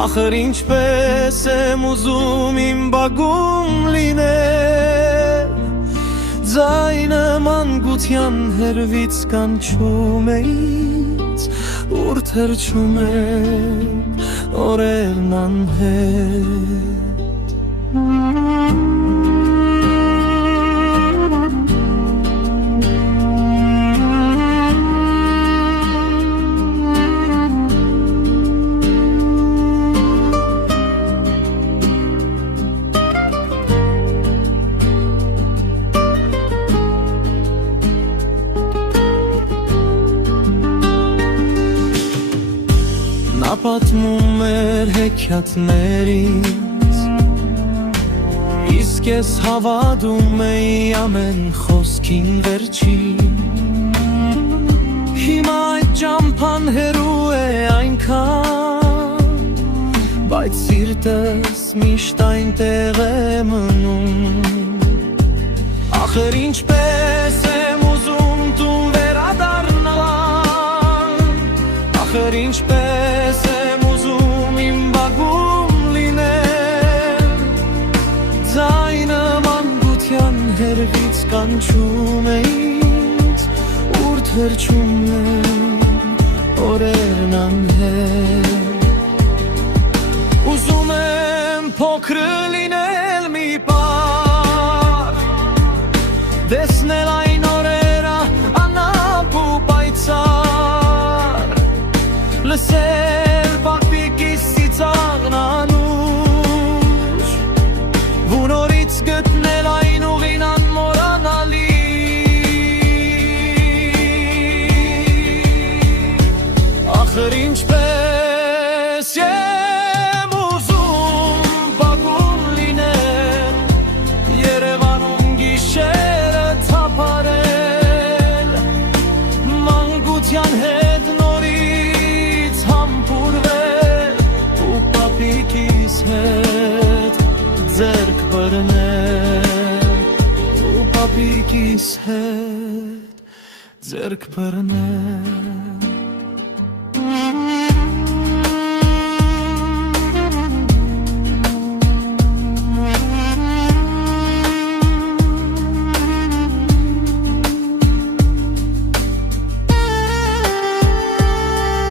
Ախր ինչպես եմ ուզում իմ բակում լինել, ձայնը մանկության հերվից կանչում է ինձ, ուր թրջում են օրերն անհետ։ Նա պատմում էր հեքիաթներից, իսկ ես հավատում էի ամեն խոսքին վերջին։ Հիմա այդ ճամփան հեռու է այնքան, բայց սիրտս միշտ այնտեղ է մնում։ Ախր ինչպես եմ ուզում տուն վերադառնալ, ախր ինչպես եմ ուզում իմ բակում լինել, ձայնը մանկության հերվից կանչում է ինձ, ուր թրջում են օրերն անհետ։ Ուզում եմ փոքր լինել մի պահ, տեսնել այն օրերը անապ ու պայծառ, լսել պապիկիս ծիծաղն անուշ, ու նորից գտնել այն ուղին անմոռանալի։ Ախր ինչպես եմ ուզում բակում լինել, Երևանում գիշերը թափարել, մանկության հետ նորից համբուրվել ու պապիկիս հետ ձեռք բռնել, ու պապիկիս հետ ձեռք բռնել։